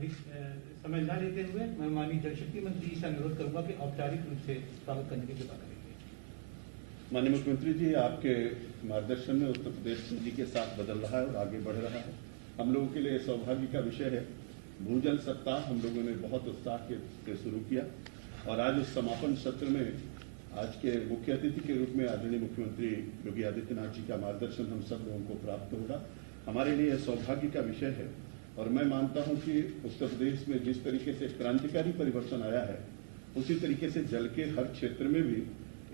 अधिक समय न लेते हुए मैं माननीय जल शक्ति मंत्री से अनुरोध करूंगा कि औपचारिक रूप से स्वागत करने की कृपा करेंगे। माननीय मुख्यमंत्री जी, आपके मार्गदर्शन में उत्तर प्रदेश तेजी के साथ बदल रहा है और आगे बढ़ रहा है। हम लोगों के लिए सौभाग्य का विषय है। भूजल सप्ताह हम लोगों ने बहुत उत्साह से शुरू किया और आज उस समापन सत्र में आज के मुख्य अतिथि के रूप में आदरणीय मुख्यमंत्री योगी आदित्यनाथ जी का मार्गदर्शन हम सब लोगों को प्राप्त होगा। हमारे लिए सौभाग्य का विषय है और मैं मानता हूं कि उत्तर प्रदेश में जिस तरीके से क्रांतिकारी परिवर्तन आया है, उसी तरीके से जल के हर क्षेत्र में भी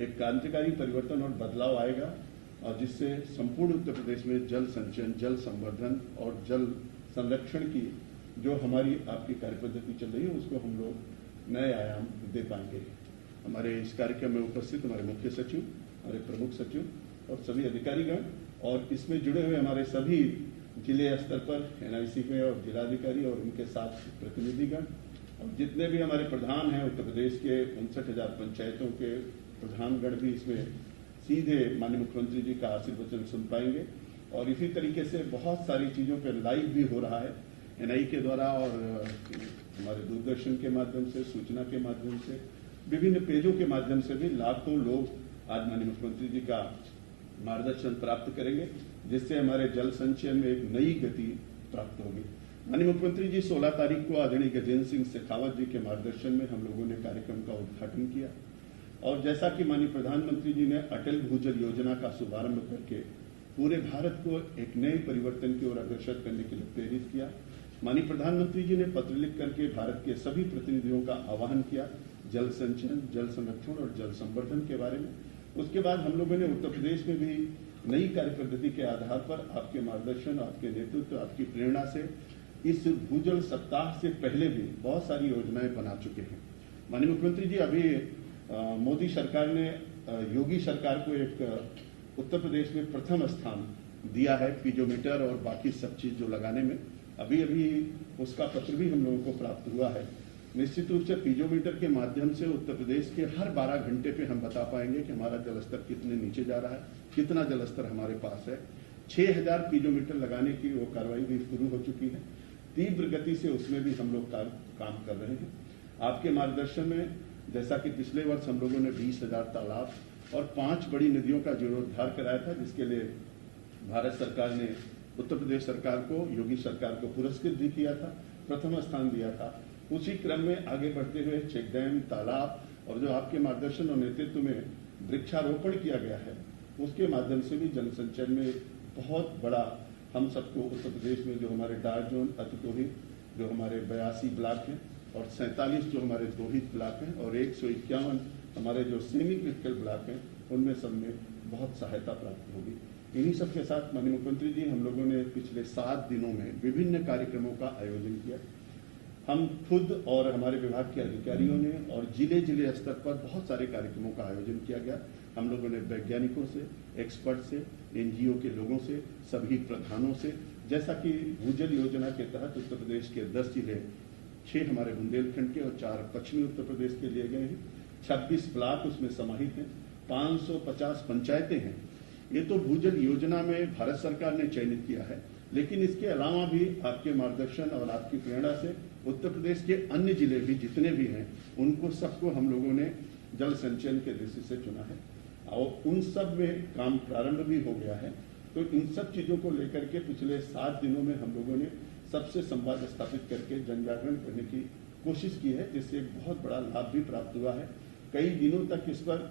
एक क्रांतिकारी परिवर्तन और बदलाव आएगा और जिससे संपूर्ण उत्तर प्रदेश में जल संचयन, जल संवर्धन और जल संरक्षण की जो हमारी आपकी कार्यपद्धति चल रही है उसको हम लोग नए आयाम दे पाएंगे। हमारे इस कार्यक्रम में उपस्थित हमारे मुख्य सचिव, हमारे प्रमुख सचिव और सभी अधिकारीगण और इसमें जुड़े हुए हमारे सभी जिले स्तर पर NIC के और जिलाधिकारी और उनके साथ प्रतिनिधिगण और जितने भी हमारे प्रधान हैं उत्तर प्रदेश के 59,000 पंचायतों के प्रधानगण भी इसमें सीधे माननीय मुख्यमंत्री जी का आशीर्वचन सुन पाएंगे। और इसी तरीके से बहुत सारी चीज़ों पर लाइव भी हो रहा है NI के द्वारा और हमारे दूरदर्शन के माध्यम से, सूचना के माध्यम से, विभिन्न पेजों के माध्यम से भी लाखों लोग आज माननीय मुख्यमंत्री जी का मार्गदर्शन प्राप्त करेंगे, जिससे हमारे जल संचयन में एक नई गति प्राप्त होगी। माननीय मुख्यमंत्री जी 16 तारीख को आदरणीय गजेंद्र सिंह शेखावत जी के मार्गदर्शन में हम लोगों ने कार्यक्रम का उद्घाटन किया और जैसा कि माननीय प्रधानमंत्री जी ने अटल भूजल योजना का शुभारंभ करके पूरे भारत को एक नए परिवर्तन की ओर अग्रसर करने के लिए प्रेरित किया। माननीय प्रधानमंत्री जी ने पत्र लिख करके भारत के सभी प्रतिनिधियों का आह्वान किया जल संचयन, जल संरक्षण और जल संवर्धन के बारे में। उसके बाद हम लोगों ने उत्तर प्रदेश में भी नई कार्य पद्धति के आधार पर आपके मार्गदर्शन, आपके नेतृत्व, आपकी प्रेरणा से इस भूजल सप्ताह से पहले भी बहुत सारी योजनाएं बना चुके हैं। माननीय मुख्यमंत्री जी, अभी मोदी सरकार ने योगी सरकार को एक उत्तर प्रदेश में प्रथम स्थान दिया है पीजोमीटर और बाकी सब चीज जो लगाने में। अभी उसका पत्र भी हम लोगों को प्राप्त हुआ है। निश्चित रूप से पीजोमीटर के माध्यम से उत्तर प्रदेश के हर 12 घंटे पे हम बता पाएंगे कि हमारा जलस्तर कितने नीचे जा रहा है, कितना जलस्तर हमारे पास है। 6000 पीजोमीटर लगाने की वो कार्रवाई भी शुरू हो चुकी है। तीव्र गति से उसमें भी हम लोग काम कर रहे हैं। आपके मार्गदर्शन में जैसा कि पिछले वर्ष हम लोगों ने 20,000 तालाब और 5 बड़ी नदियों का जीर्णोद्धार कराया था, जिसके लिए भारत सरकार ने उत्तर प्रदेश सरकार को, योगी सरकार को पुरस्कृत भी किया था, प्रथम स्थान दिया था। उसी क्रम में आगे बढ़ते हुए चेक डैम, तालाब और जो आपके मार्गदर्शन और नेतृत्व में वृक्षारोपण किया गया है, उसके माध्यम से भी जल संचयन में बहुत बड़ा हम सबको उत्तर प्रदेश में जो हमारे डार्क जोन, अतिदोहित जो हमारे 82 ब्लॉक हैं और 47 जो हमारे दोहित ब्लॉक हैं और 151 हमारे जो सेमी क्रिटिकल ब्लॉक हैं, उनमें सब में बहुत सहायता प्राप्त होगी। इन्हीं सब के साथ माननीय मुख्यमंत्री जी, हम लोगों ने पिछले 7 दिनों में विभिन्न कार्यक्रमों का आयोजन किया। हम खुद और हमारे विभाग के अधिकारियों ने और जिले स्तर पर बहुत सारे कार्यक्रमों का आयोजन किया गया। हम लोगों ने वैज्ञानिकों से, एक्सपर्ट से, NGO के लोगों से, सभी प्रधानों से, जैसा कि भूजल योजना के तहत उत्तर प्रदेश के 10 जिले, 6 हमारे बुंदेलखंड के और 4 पश्चिमी उत्तर प्रदेश के लिए गए हैं। 26 ब्लॉक उसमें समाहित हैं, 550 पंचायतें हैं। ये तो भूजल योजना में भारत सरकार ने चयनित किया है, लेकिन इसके अलावा भी आपके मार्गदर्शन और आपकी प्रेरणा से उत्तर प्रदेश के अन्य जिले भी जितने भी हैं, उनको सबको हम लोगों ने जल संचयन के दृष्टि से चुना है और उन सब में काम प्रारंभ भी हो गया है। तो इन सब चीज़ों को लेकर के पिछले 7 दिनों में हम लोगों ने सबसे संवाद स्थापित करके जन जागरण करने की कोशिश की है, जिससे एक बहुत बड़ा लाभ भी प्राप्त हुआ है। कई दिनों तक इस पर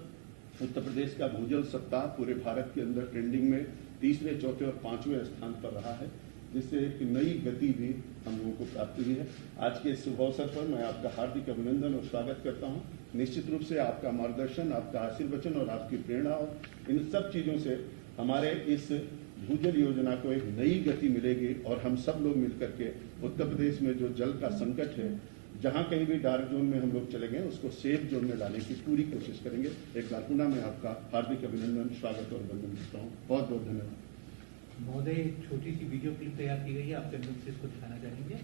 उत्तर प्रदेश का भूजल सप्ताह पूरे भारत के अंदर ट्रेंडिंग में 3रे, 4थे और 5वें स्थान पर रहा है, जिससे एक नई गति भी हम लोगों को प्राप्त हुई है। आज के इस शुभ अवसर पर मैं आपका हार्दिक अभिनंदन और स्वागत करता हूं। निश्चित रूप से आपका मार्गदर्शन, आपका आशीर्वचन और आपकी प्रेरणा और इन सब चीज़ों से हमारे इस भूजल योजना को एक नई गति मिलेगी और हम सब लोग मिलकर के उत्तर प्रदेश में जो जल का संकट है, जहाँ कहीं भी डार्क जोन में हम लोग चले गए, उसको सेफ जोन में लाने की पूरी कोशिश करेंगे। एक बार पुनः मैं आपका हार्दिक अभिनंदन, स्वागत और वंदन करता हूँ। बहुत बहुत धन्यवाद। महोदय, एक छोटी सी वीडियो क्लिप तैयार की गई है, आपके अनुरोध से इसको दिखाना चाहेंगे।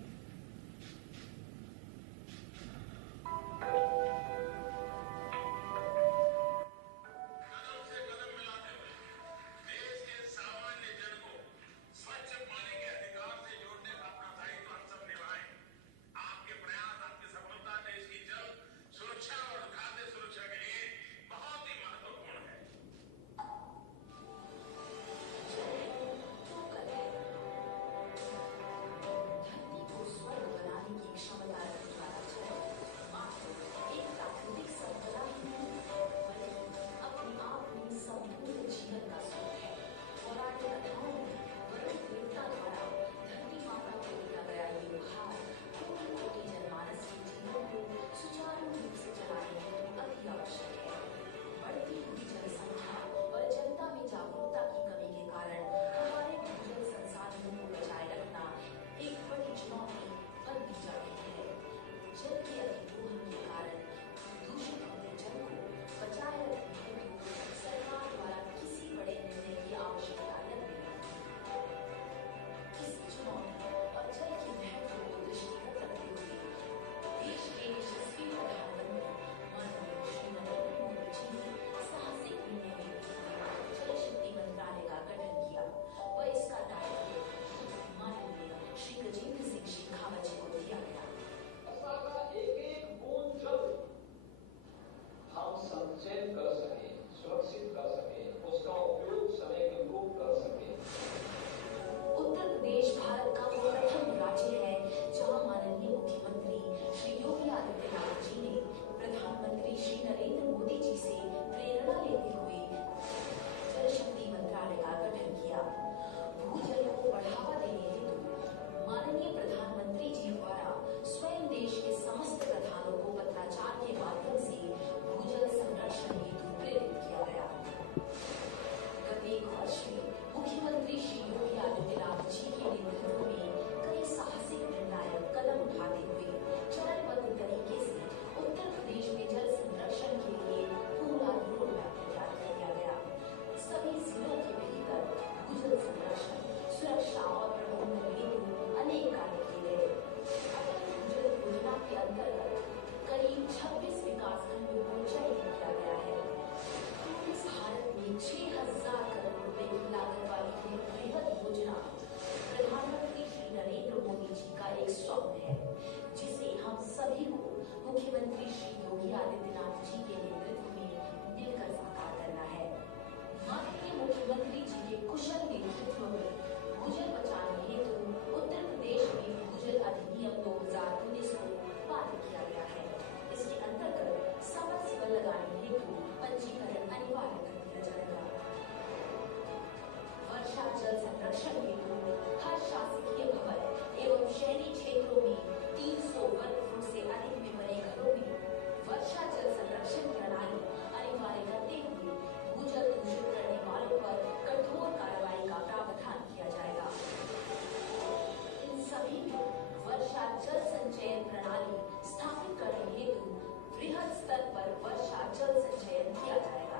स्तर पर वर्षा जल संचयन किया जाएगा।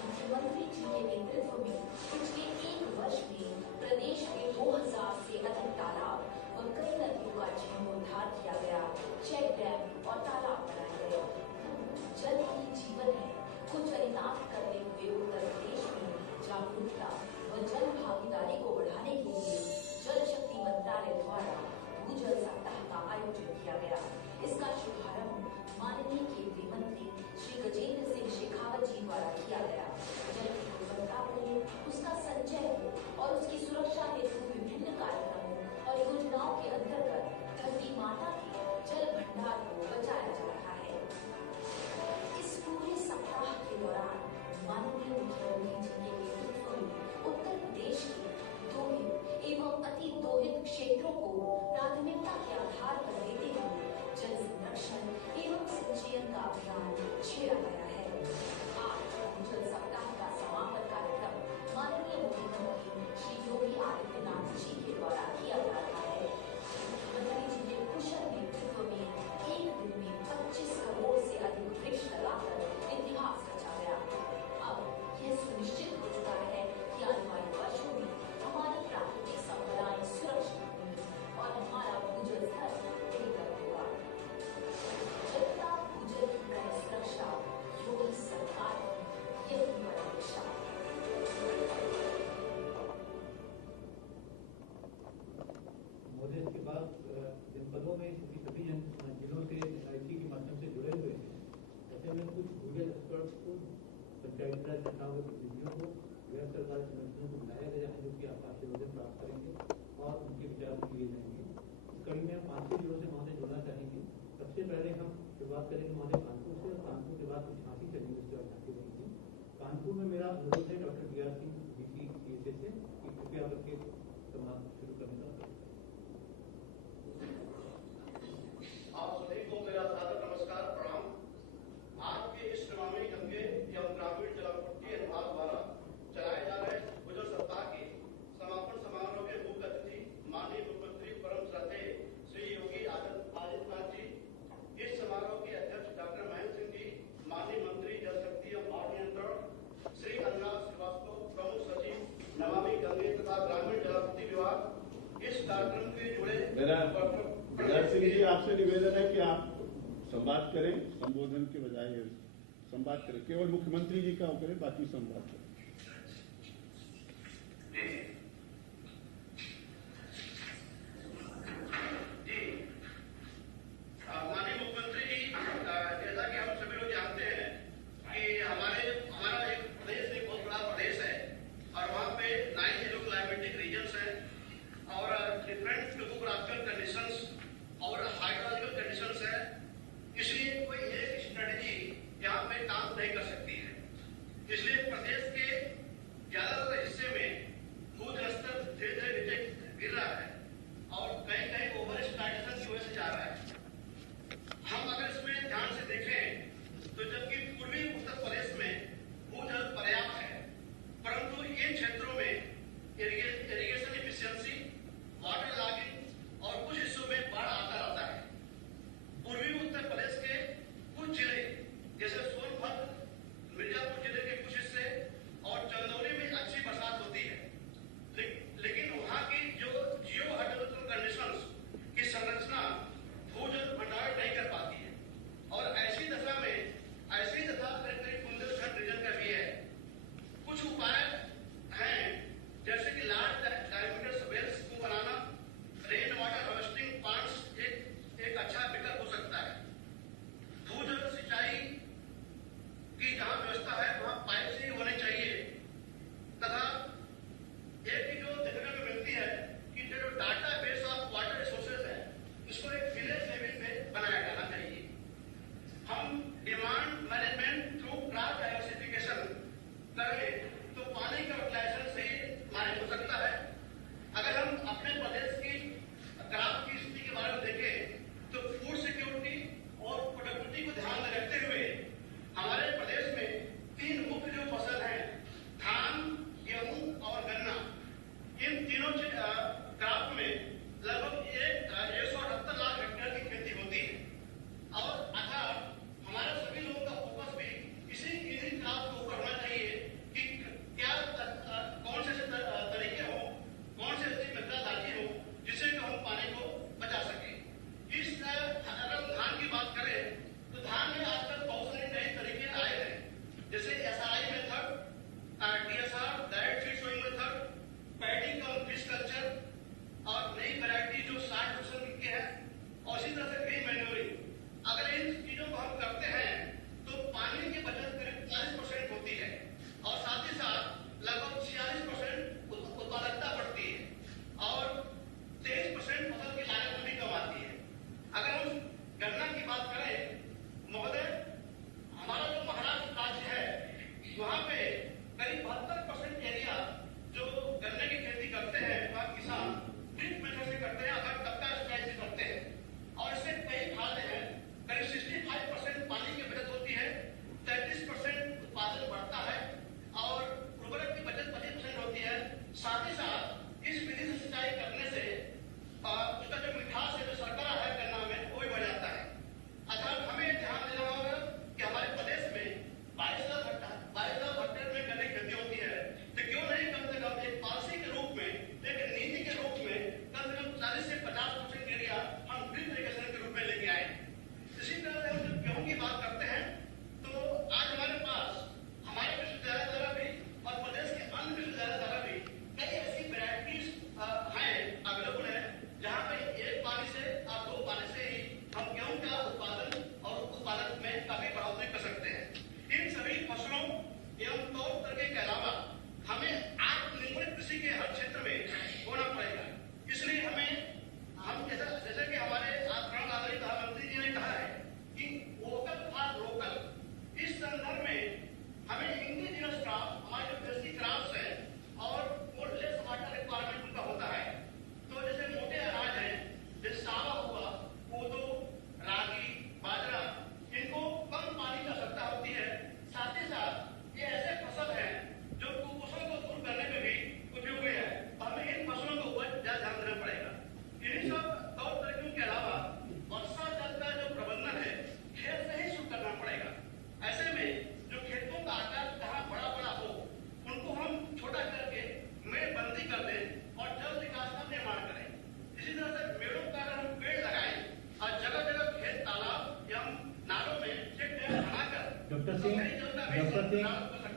मुख्यमंत्री जी के नेतृत्व में पिछले 1 वर्ष में प्रदेश में 2000 से अधिक तालाब व कई नदियों का जीर्णोद्धार किया गया, चेक डैम और तालाब बनाए गए। जल ही जीवन है को चरितार्थ करते हुए उत्तर प्रदेश में जागरूकता व जन भागीदारी को बढ़ाने के लिए जल शक्ति मंत्रालय द्वारा भूजल सप्ताह का आयोजन किया गया। इसका शुभारंभ माननीय केंद्रीय मंत्री श्री गजेंद्र सिंह शेखावत जी द्वारा किया गया। जल की गुणवत्ता बढ़े, उसका संचय हो और उसकी सुरक्षा हेतु विभिन्न कार्यक्रमों और योजनाओं के अंतर्गत धरती माता के जल भंडार को बचाया जा रहा है। इस पूरे सप्ताह के दौरान माननीय मुख्यमंत्री जी के नेतृत्व में उत्तर प्रदेश के दोहित एवं अति दोहित क्षेत्रों को प्राथमिकता के आधार पर देते हुए जल संरक्षण एवं संचयन का अभियान छेड़ा गया है। आज भूजल सप्ताह का समापन कार्यक्रम माननीय मुख्यमंत्री श्री योगी आदित्यनाथ जी के द्वारा किया जा रहा है। मुख्यमंत्री जी के कुशल नेतृत्व में एक दिन में 25 करोड़ से अधिक वृक्ष लगाकर इतिहास रचा गया। अब यह सुनिश्चित हो चुका है कि आने वाले वर्षों में हमारी प्राकृतिक संपदाएं सुरक्षित होंगी और हमारा भूजल स्तर बेहतर होगा। जनता भूजल की करे सुरक्षा, योगी सरकार की यही परिरक्षा। मोदी के बाद जनपदों में सभी जिलों से एलआईसी के माध्यम से जुड़े हुए हैं। ऐसे में कुछ भूजल एक्सपर्ट्स को, पंचायती राज संस्थाओं के प्रतिनिधियों को, गैर सरकारी संगठनों को बुलाया गया है, जो कि आप आशीर्वाद प्राप्त करेंगे और उनके विचार लिए जाएंगे। इस कड़ी में हम 5 जिलों से महोदय जुड़ना चाहेंगे। सबसे पहले हम शुरुआत करेंगे महोदय कानपुर से, और कानपुर के बाद कुछ झांसी चलेंगे, उसके बाद झांसी रहेंगे। कानपुर में मेरा अनुरोध है doctor BR Singh VP PSA से कि कृपया करके संवाद शुरू करने का। आप सभी को मेरा सादर नमस्कार, प्रणाम। आज के इस नमामि गंगे एवं ग्रामीण जलापूर्ति विभाग द्वारा चलाए जा रहे भूजल सप्ताह के समापन समारोह के मुख्य अतिथि माननीय मुख्यमंत्री परम श्रद्धेय श्री योगी आदित्यनाथ जी, इस समारोह के अध्यक्ष डॉक्टर महेंद्र सिंह जी, माननीय मंत्री जल शक्ति एवं बाढ़ नियंत्रण श्री अनुराग श्रीवास्तव, प्रमुख सचिव नमामि गंगे तथा ग्रामीण जलापूर्ति विभाग, इस कार्यक्रम के जुड़े प्रधान सिंह जी, आपसे निवेदन है कि आप संवाद करें, संबोधन के बजाय संवाद करें। केवल मुख्यमंत्री जी का करें, बाकी संवाद करें। माननीय मुख्यमंत्री जी, जैसा कि हम सभी लोग जानते हैं कि हमारा एक प्रदेश एक बहुत बड़ा प्रदेश है और वहाँ पे 9 क्लाइमेटिक रीजन्स हैं और डिफरेंट टोपोग्राफिकल कंडीशंस और हाइड्रोलॉजिकल कंडीशंस है। इसलिए कोई एक स्ट्रेटजी यहाँ पे काम नहीं कर सकती है। इसलिए प्रदेश के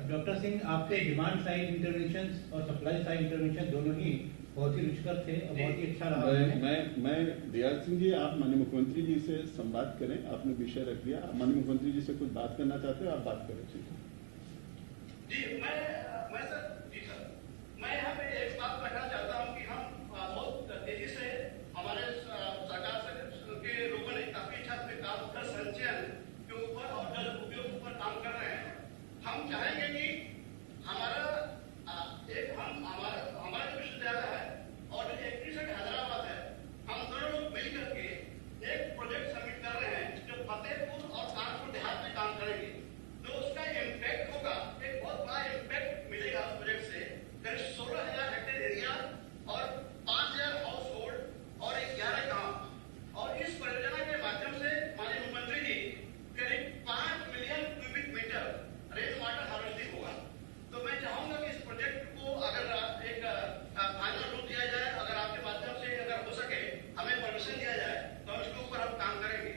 डॉक्टर सिंह, आपके डिमांड साइड इंटरवेंशन और सप्लाई साइड इंटरवेंशन दोनों ही बहुत ही रुचिकर थे और बहुत ही अच्छा रहा। मैं दयाल सिंह जी, आप माननीय मुख्यमंत्री जी से संवाद करें। आपने विषय रख लिया, आप माननीय मुख्यमंत्री जी से कुछ बात करना चाहते हो, आप बात करें। जी, मैं सर, जी सर, मैं यहाँ पे एक बात कहना चाहता हूँ कि हम बहुत तेजी से हमारे सरकार के लोगों ने काफी अच्छा से काम कर संचयन के ऊपर और जल उपयोग के ऊपर काम कर रहे हैं। हम चाहेंगे कि हमारा जो विश्वविद्यालय है और जो एक्टिविटी हैदराबाद है, हम दोनों लोग मिलकर के एक प्रोजेक्ट सबमिट कर रहे हैं जो फतेहपुर और कानपुर देहात में काम करेंगे। तो उसका इम्पैक्ट होगा, एक बहुत बड़ा इम्पैक्ट मिलेगा उस प्रोजेक्ट से। करीब 16,000 हेक्टेयर एरिया और 5,000 हाउस होल्ड और 11 गांव। और इस परियोजना के माध्यम से माननीय मुख्यमंत्री जी करीब 5 million cubic metre rain water harvesting होगा। तो मैं चाहूंगा कि इस प्रोजेक्ट को अगर एक फाइनल रूप दिया जाए, अगर आपके माध्यम से अगर हो सके हमें परमिशन दिया जाए तो हम इसके ऊपर हम काम करेंगे।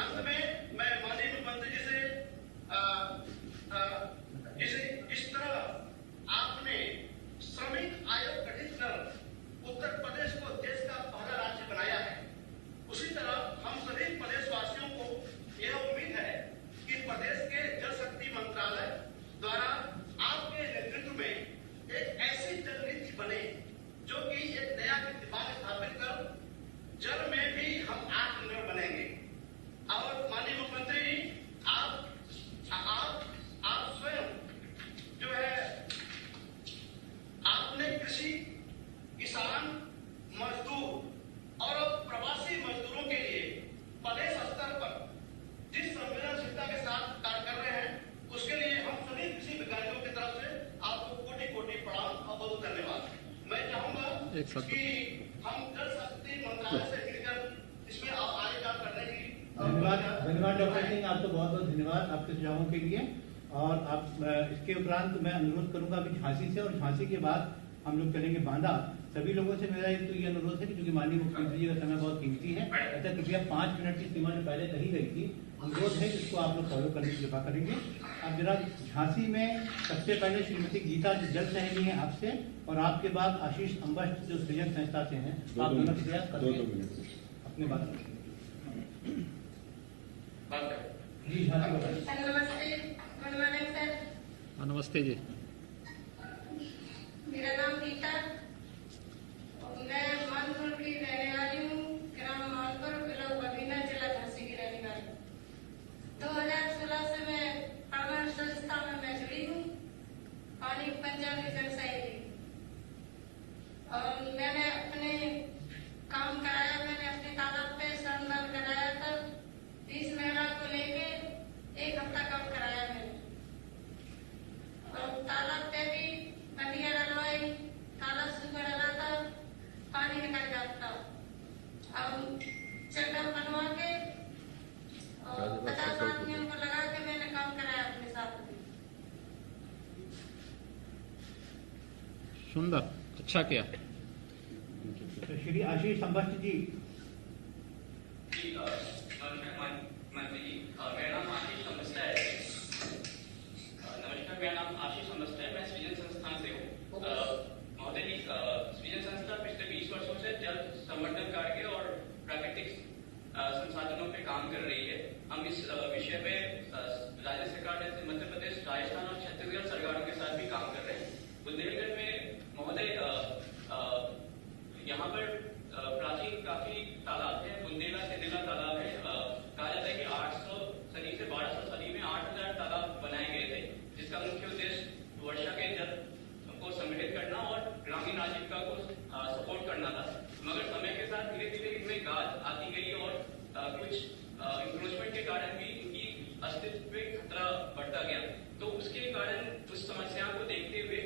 अंत में मैं माननीय मुख्यमंत्री जी से इस तरह आपने श्रमिक आयोग गठित कर उत्तर प्रदेश को देश का पहला राज्य बनाया है, उसी तरह हम सभी प्रदेशवासियों को यह उम्मीद है कि प्रदेश के जल शक्ति मंत्रालय द्वारा आपके नेतृत्व में एक ऐसी जल नीति बने जो कि एक नया कीर्तिमान स्थापित कर जल में भी हम आत्मनिर्भर बनेंगे। और माननीय मुख्यमंत्री जी, आप स्वयं जो है आपने कृषि, किसान, मजदूर और प्रवासी मजदूरों के लिए प्रदेश स्तर पर जिस संवेदनशीलता के साथ कार्य कर रहे हैं, उसके लिए हम सभी कृषि वैज्ञानिकों की तरफ से आपको कोटि कोटि प्रणाम और बहुत धन्यवाद। मैं चाहूंगा कि हम जल शक्ति मंत्रालय से मिलकर इसमें आगे काम करने की धन्यवाद डॉक्टर सिंह, आपको बहुत बहुत धन्यवाद आपके सुझावों के लिए। और आप इसके उपरांत मैं अनुरोध करूंगा अभी झांसी से, और झांसी के बाद हम लोग चलेंगे बांदा। सभी लोगों से मेरा एक तो ये अनुरोध है कि क्योंकि माननीय मुख्यमंत्री जी का समय बहुत कीमती है, अतः कृपया 5 मिनट की सीमा जो पहले कही गई थी, अनुरोध है जिसको आप लोग फॉलो करने की कृपा करेंगे। अब जरा झांसी में सबसे पहले श्रीमती गीता जल सहेली है आपसे, और आपके बाद आशीष अम्बष्ट जो सृजन संस्था से हैं, आप दोनों प्रयास करेंगे अपने बात जी। झांसी नमस्ते, गुड मॉर्निंग सर। नमस्ते जी। मेरा नाम गीता, मैं मानपुर की रहने वाली हूँ, ग्राम मानपुर, ब्लॉक बबीना, जिला झांसी की रहने वाली हूँ। 2016 से मैं परमाणु संस्था में मैं जुड़ी हूँ, पानी पंजाब की जल सहेली, और मैंने अपने काम कराया। मैंने अपने तालाब पे श्रमदान कराया था, 30 महिला को लेके 1 हफ्ता काम कराया मैंने। और तालाब पे भी बंदियां डलवाई, तालाब सूखा डला था, पानी निकल जाता। अब चक्कर बनवा के और 50 आदमियों को लगा के मैंने काम कराया अपने साथ में। सुंदर, अच्छा किया। तो श्री आशीष अम्बष्ट जी। मेरा नाम आशीष अम्बष्ट है, मैं सृजन संस्थान से हूँ। महोदय जी, सृजन संस्था पिछले 20 वर्षों से जल संवर्धन कार्य और प्राकृतिक संसाधनों पे काम कर रही है। हम इस विषय पे राज्य सरकार जैसे मध्य प्रदेश, राजस्थान और छत्तीसगढ़ सरकारों के साथ भी काम कर रहे हैं। बुंदेलखंड में महोदय यहाँ पर प्राचीन काफी तालाब है, बुंदेला सिंदेला तालाब है। कहा जाता है कि 800 सदी से 1200 सदी में 8,000 तालाब बनाए गए थे, जिसका मुख्य उद्देश्य वर्षा के जल को संगठित करना और ग्रामीण आजीविका को सपोर्ट करना था। मगर समय के साथ धीरे धीरे इनमें गाद आती गई और कुछ इंक्रोचमेंट के कारण भी इनकी अस्तित्व पे खतरा बढ़ता गया। तो उसके कारण उस समस्या को देखते हुए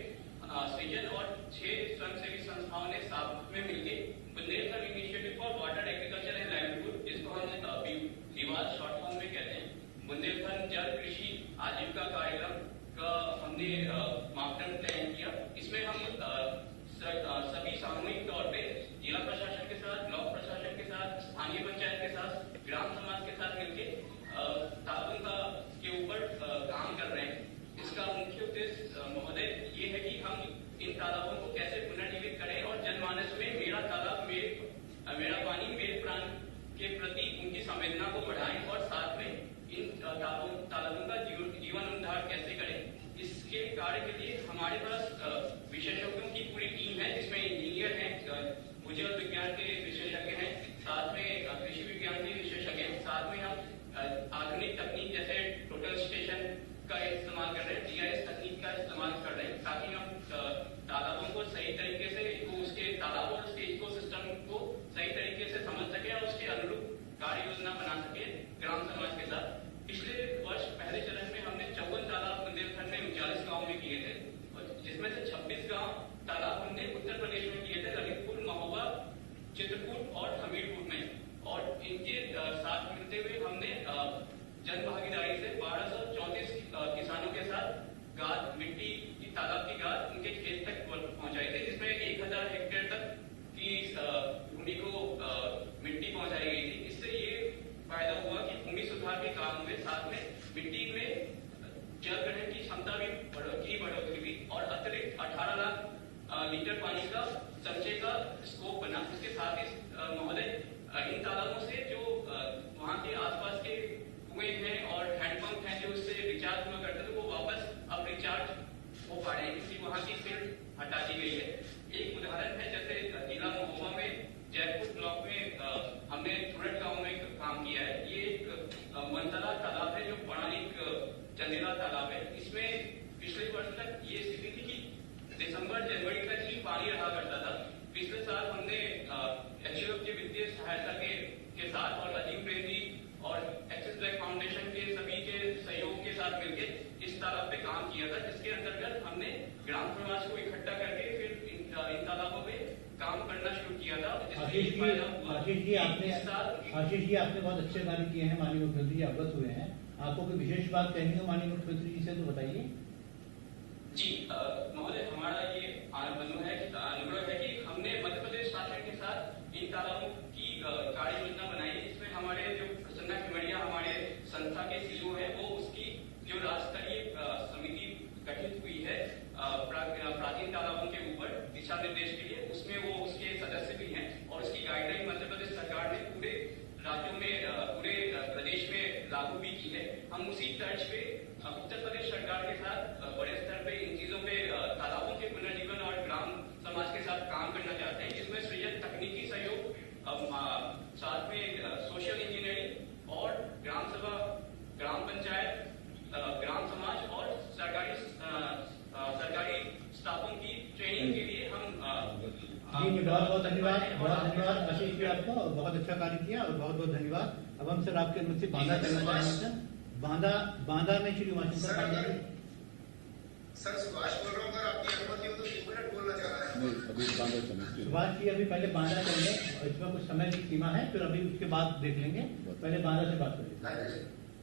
साथ आशीष जी, आपने बहुत अच्छे कार्य किए हैं, माननीय मुख्यमंत्री जी अवगत हुए हैं। आपको कोई विशेष बात कहनी हो माननीय मुख्यमंत्री जी से तो बताइए। जी महोदय, हमारा ये अनुरोध है कि हमने मध्य प्रदेश शासन के साथ इन तालाबों की कार्य योजना बनाई है, जिसमें हमारे जो प्रसन्ना खिमड़िया हमारे संस्था के सीईओ है, वो उसकी जो राज्य स्तरीय समिति गठित हुई है प्राचीन तालाबों के ऊपर दिशा निर्देश के लिए, उसमें वो उसके सदस्य भी हैं और उसकी गाइडलाइन मध्य प्रदेश सरकार ने पूरे राज्यों में पूरे प्रदेश में लागू भी की है। हम उसी तर्ज पे उत्तर प्रदेश सरकार के साथ बड़े स्तर पे इन चीजों पे तालाबों के पुनर्जीवन और ग्राम समाज के साथ काम करना चाहते हैं, जिसमें सृजन तकनीकी सहयोग साथ में सोशल इंजीनियरिंग और ग्राम सभा, ग्राम पंचायत, ग्राम समाज और सरकारी स्टाफों की ट्रेनिंग के लिए हम जी बहुत बहुत धन्यवाद आशीष जी आपका, और बहुत अच्छा कार्य किया और बहुत बहुत धन्यवाद। अब हम सर आपके अनुमति से बांदा करना चाहेंगे सर। बांदा में श्री उमाशंकर पांडे जी। सर सुभाष बोल रहा हूँ, अगर आपकी अनुमति हो तो 3 मिनट बोलना चाह रहा है। अभी बांदा चलेंगे। सुभाष जी अभी पहले बांदा करेंगे, इसमें कुछ समय की सीमा है, फिर अभी उसके बाद देख लेंगे। पहले बांदा से बात करेंगे।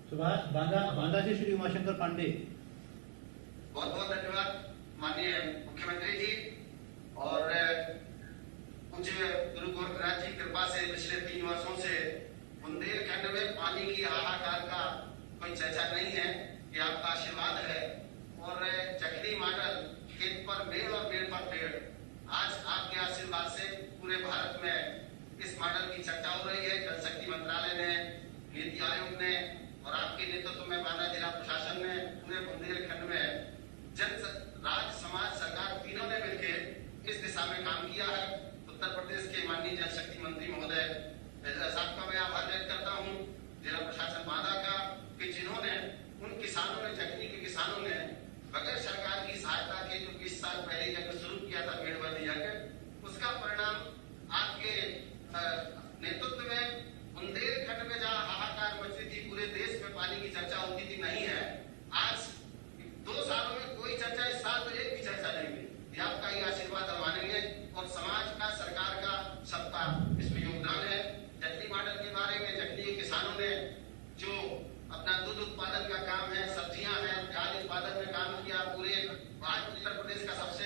सुभाष, बांदा से श्री उमाशंकर पांडे। बहुत बहुत धन्यवाद माननीय मुख्यमंत्री जी, और पूज्य गुरु गोरखनाथ जी कृपा से पिछले 3 वर्षों से बुंदेलखंड में पानी की हाहाकार का कोई चर्चा नहीं है, ये आपका आशीर्वाद है। और जखनी मॉडल, खेत पर मेड़ और मेड़ पर पेड़, आज आपके आशीर्वाद से पूरे भारत में इस मॉडल की चर्चा हो रही है। जल शक्ति मंत्रालय ने, नीति आयोग ने और आपके नेतृत्व में बांदा जिला प्रशासन ने पूरे बुंदेलखंड में राज्य समाज सरकार तीनों ने मिलकर इस दिशा में काम किया है। उत्तर प्रदेश के माननीय जल शक्ति मंत्री महोदय साहब का मैं आभार व्यक्त करता हूँ, जिला प्रशासन बांदा का, कि जिन्होंने उन किसानों ने, जखनी के किसानों ने बगैर सरकार की सहायता के जो 20 साल पहले जब शुरू किया था मेड़बंदी जाकर, उसका परिणाम आपके नेतृत्व में बुंदेलखंड में जहाँ हाहाकार मचती थी, पूरे देश में पानी की चर्चा होती थी, नहीं है। आज 2 सालों में कोई चर्चा, इस साल तो एक भी चर्चा नहीं हुई। ये आपका ही आशीर्वाद हम मानेंगे, और समाज का, सरकार का, सबका इसमें योगदान है। जखनी मॉडल के बारे में जखनी के किसानों ने जो अपना दूध उत्पादन का काम है, सब्जियां हैं, प्याज उत्पादन में काम किया, पूरे आज उत्तर प्रदेश का सबसे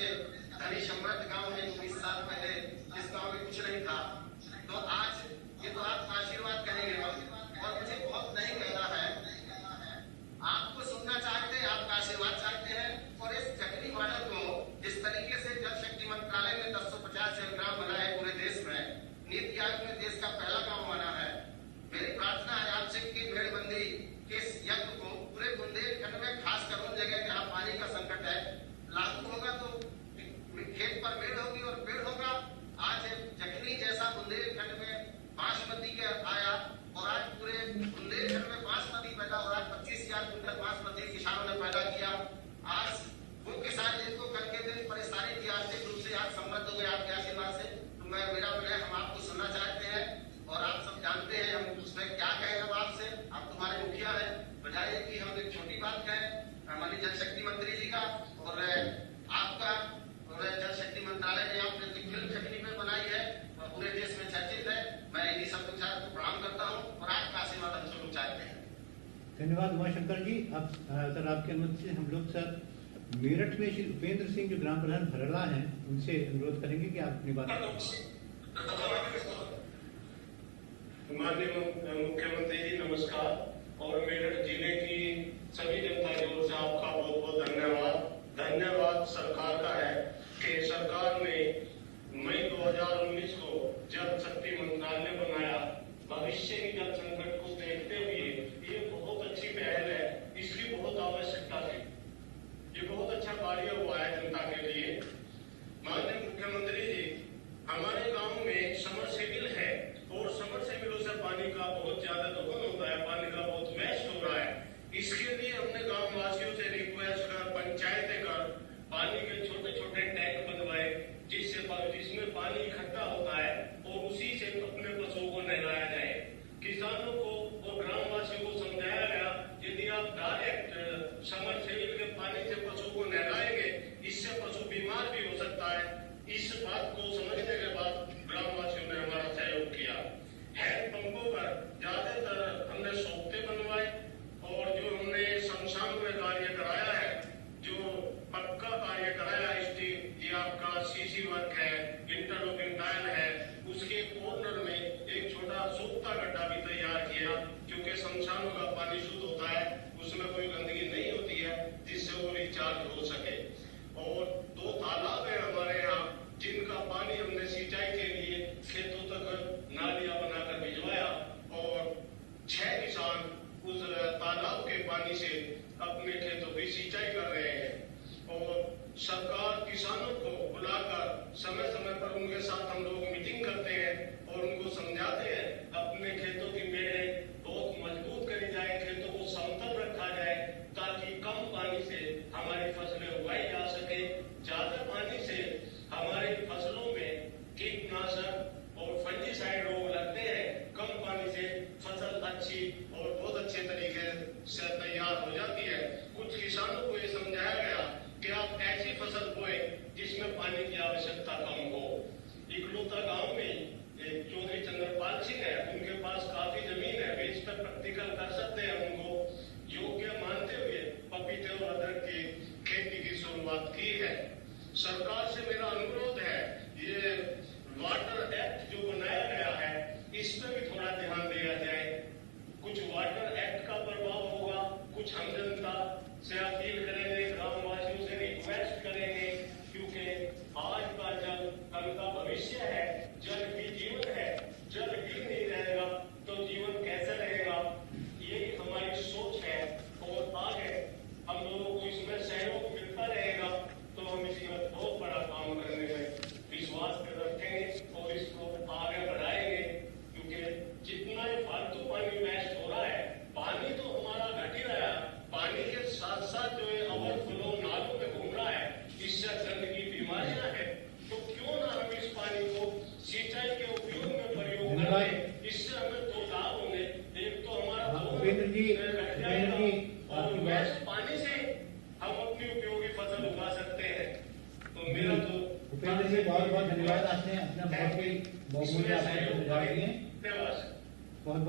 धनी समृद्ध गांव है। 20 साल पहले इस गांव में कुछ नहीं था, तो आज ये तो आपका आशीर्वाद कहेंगे। और मुझे बहुत नहीं कहना है, आपको सुनना चाहते हैं, आपका आशीर्वाद चाहते हैं। और इस जखनी मॉडल को जिस तरीके से जल शक्ति मंत्रालय ने 1050 जल ग्राम बनाए पूरे देश में, नीति आयोग ने देश का पहला गांव बना है। मेरी प्रार्थना है आपसे कि मेड़बंदी के इस यज्ञ को पूरे बुंदेलखंड में, खासकर उन जगह जहाँ पानी का संकट है, लागू होगा तो खेत पर मेड़ होगी और पेड़ होगा। आज जखनी जैसा बुंदेलखंड में बासमती के आया, और आज पूरे बुंदेलखंड में बासमती पैदा हो रहा है। 25,000 क्विंटल बासमती किसानों ने पैदा किया। आज वो किसान जिनको कल के दिन परेशानी थी, आर्थिक रूप से आज समृद्ध हो गए आपके आशीर्वाद से। तो मैं मेरा हम आपको सुनना चाहते हैं, और आप सब जानते हैं हम उसमें क्या कहें। अब आपसे, आप तुम्हारे मुखिया हैं, बजाय कि हम एक छोटी बात कहें हमारी जल शक्ति मंत्री जी का और आपका, और जल शक्ति मंत्रालय ने आपने फिल्म जखनी में बनाई है और पूरे देश में चर्चित है। मैं इन्हीं सब को प्रणाम करता हूँ, और आपका आशीर्वाद हम सब लोग चाहते हैं। धन्यवाद उमाशंकर जी। अब सर आपके अनुमति से हम लोग सर मेरठ में श्री उपेंद्र सिंह जो ग्राम प्रधान भरला हैं, उनसे अनुरोध करेंगे कि आप अपनी बात माननीय मुख्यमंत्री जी नमस्कार, और मेरठ जिले की सभी जनता की ओर से आपका बहुत बहुत धन्यवाद। धन्यवाद सरकार का है कि सरकार ने मई 2019 को जल शक्ति मंत्रालय बनाया। भविष्य की जल संकट को देखते हुए ये बहुत अच्छी पहल है, इसकी बहुत आवश्यकता थी। ये बहुत अच्छा कार्य हुआ है जनता के लिए। माननीय मुख्यमंत्री जी, हमारे गांव में समरसेबिल है, और समरसेबिलों से पानी का बहुत ज्यादा दोहन होता है, पानी का बहुत वेस्ट हो रहा है। इसके लिए हमने गांव वासियों से रिक्वेस्ट कर, पंचायतें कर, पानी के छोटे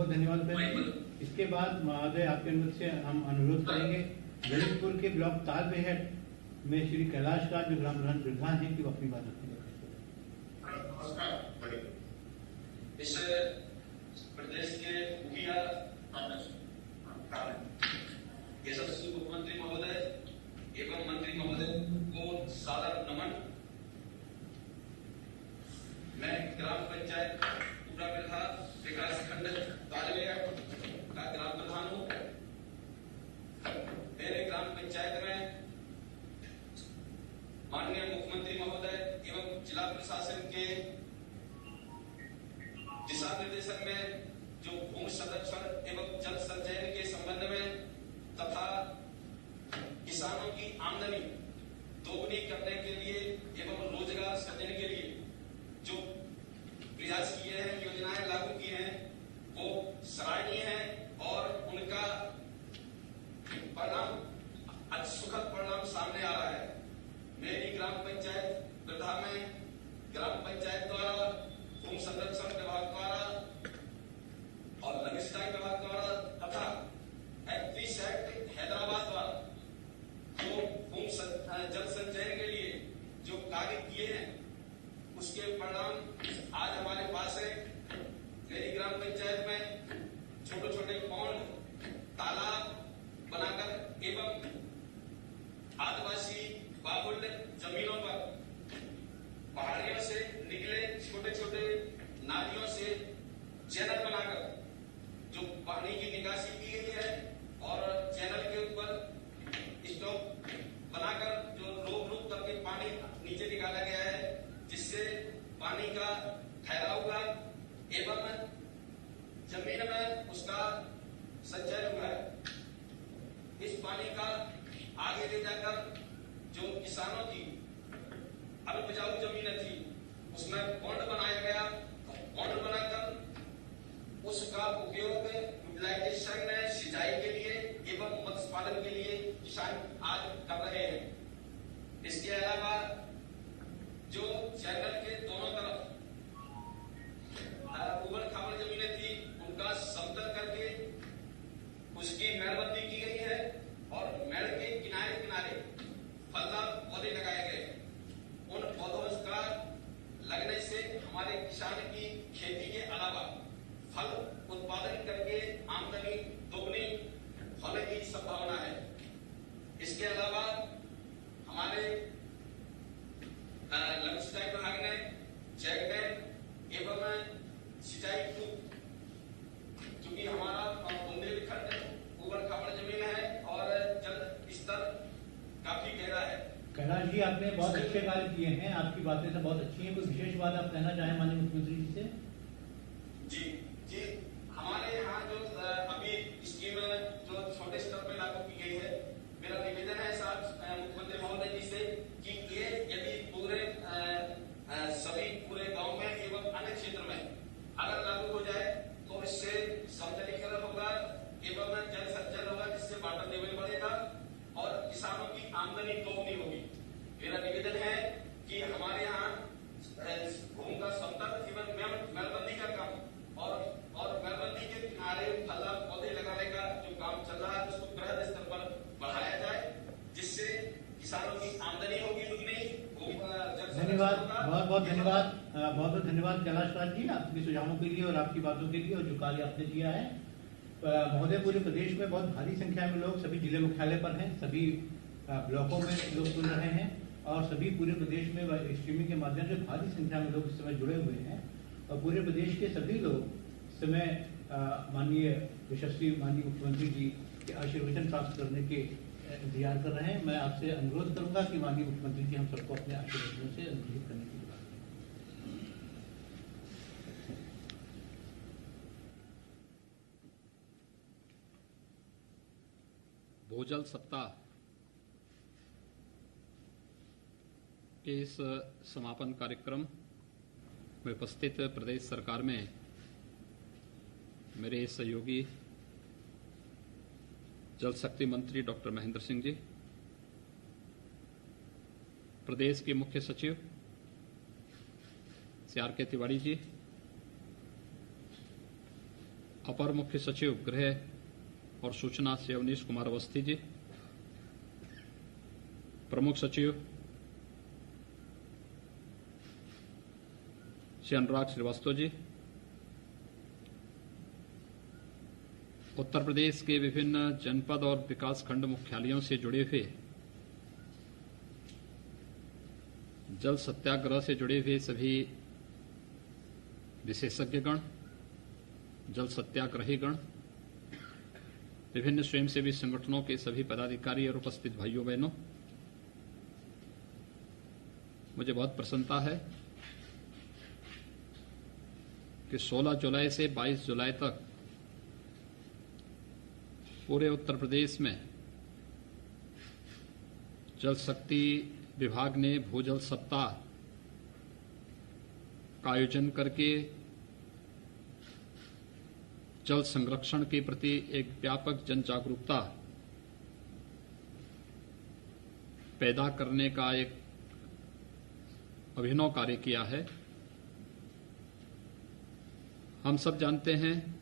बहुत धन्यवाद बहन जी। इसके बाद महोदय आपके अनुमति से हम अनुरोध करेंगे ललितपुर के ब्लॉक तालबेहट में श्री कैलाश राज जो ग्राम प्रधान प्रधान है कि वो अपनी बात रखेंगे। नमस्कार। इस प्रदेश के मुखिया यशस्वी मुख्यमंत्री महोदय एवं मंत्री महोदय को सादर नमन। मैं ग्राम पंचायत पूरा बिरहा विकास खंड तालबेहट का ग्राम प्रधान हूँ। मेरे ग्राम पंचायत में माननीय मुख्यमंत्री महोदय एवं जिला प्रशासन के दिशा निर्देशन में जो भूमि संरक्षण एवं जल संचयन के संबंध में तथा किसानों की आमदनी दोगुनी करने के लिए एवं रोजगार सृजन के लिए जो प्रयास किए हैं, योजनाएं लागू की हैं, वो सराहनीय है और उनका परिणाम सुखद परिणाम सामने आ रहा है। मेरी ग्राम पंचायत वृद्धा में ग्राम पंचायत द्वारा भूमि संरक्षण विभाग द्वारा और लघु सिंचाई विभाग द्वारा तथा एक्टिस एक्ट हैदराबाद द्वारा जो भूमि जल संचयन के लिए जो कार्य किए हैं उसके परिणाम आज हमारे पास है। मेरी ग्राम पंचायत में छोटे छोटे पौंड तालाब बनाकर एवं आदिवासी बाहुल्य जमीनों पर पहाड़ियों से निकले छोटे छोटे नालियों से चैनल बनाकर जो पानी की निकासी की गई है और चैनल के ऊपर स्टॉप बनाकर जो रोक रोक करके पानी नीचे निकाला गया है, जिससे पानी का ठहराव हुआ एवं जमीन में उसका संचयन हुआ है। इस पानी का आगे ले जाकर जो किसानों की अल्पजाऊ जमीनें थी उसमें पौंड बनाया गया। पौंड बनाकर उसका उपयोग यूटिलाइजेशन सिंचाई के लिए एवं मत्स्य पालन के लिए किसान आज कर रहे हैं। इसके अलावा जो चैनल के दोनों तरफ उबड़ खाबड़ जमीनें थी उनका समतल करके उसकी मेड़बंदी की गई है और मेड़ के किनारे किनारे फलदार पौधे लगाए गए। उन पौधों का लगने से हमारे किसान की खेती के अलावा फल उत्पादन करके आमदनी दोगुनी होने की संभावना है। इसके अलावा हमारे लघु सिंचाई विभाग ने चेक डैम एवं सिंचाई कूप, क्योंकि हमारा बुंदेलखंड उबड़ खाबड़ जमीन है और जल स्तर काफी गहरा है। कैलाश जी आपने बहुत अच्छे कार्य किए हैं, आपकी बातें तो बहुत अच्छी हैं। कोई विशेष बात आप कहना चाहें माननीय मुख्यमंत्री जी से? जी हमारे यहाँ जो अभी स्कीम जो छोटे स्तर पर लागू की गई है, मेरा निवेदन है साहब मुख्यमंत्री महोदय जी से कि ये यदि पूरे गांव में एवं अन्य क्षेत्र में अगर लागू हो जाए तो इससे समतलीकरण होगा एवं जल संचयन होगा, जिससे वाटर लेवल बढ़ेगा और किसानों की आमदनी दोगुनी होगी। मेरा निवेदन है कि हमारे यहाँ भूमि का समतल एवं मेड़बंदी का काम और मेड़बंदी के किनारे फलदार पौधे लगाने का जो काम चल रहा है उसको बृहद स्तर पर बढ़ाया जाए, जिससे किसानों की आमदनी होगी दुगनी। धन्यवाद, बहुत बहुत धन्यवाद, बहुत बहुत धन्यवाद कैलाश राज जी आपके सुझावों के लिए और आपकी बातों के लिए और जो कार्य आपने किया है। महोदय पूरे प्रदेश में बहुत भारी संख्या में लोग सभी जिले मुख्यालय पर हैं, सभी ब्लॉकों में लोग सुन रहे हैं और सभी पूरे प्रदेश में स्ट्रीमिंग के माध्यम से भारी संख्या में लोग इस समय जुड़े हुए हैं और पूरे प्रदेश के सभी लोग इस समय माननीय यशस्वी माननीय मुख्यमंत्री जी के आशीर्वचन प्राप्त करने के इंतजार कर रहे हैं। मैं आपसे अनुरोध करूंगा कि माननीय मुख्यमंत्री जी हम सबको अपने आशीर्वचनों से अनुग्रहित करने की बात करें। भूजल सप्ताह के इस समापन कार्यक्रम में उपस्थित प्रदेश सरकार में मेरे सहयोगी जल शक्ति मंत्री डॉक्टर महेंद्र सिंह जी, प्रदेश के मुख्य सचिव CR के तिवारी जी, अपर मुख्य सचिव गृह और सूचना श्री अवनीश कुमार अवस्थी जी, प्रमुख सचिव श्री अनुराग श्रीवास्तव जी, उत्तर प्रदेश के विभिन्न जनपद और विकासखंड मुख्यालयों से जुड़े हुए जल सत्याग्रह से जुड़े हुए सभी विशेषज्ञगण, जल सत्याग्रहीगण, विभिन्न स्वयंसेवी संगठनों के सभी पदाधिकारी और उपस्थित भाइयों बहनों, मुझे बहुत प्रसन्नता है कि 16 जुलाई से 22 जुलाई तक पूरे उत्तर प्रदेश में जल शक्ति विभाग ने भूजल सप्ताह का आयोजन करके जल संरक्षण के प्रति एक व्यापक जन जागरूकता पैदा करने का एक अभिनव कार्य किया है। हम सब जानते हैं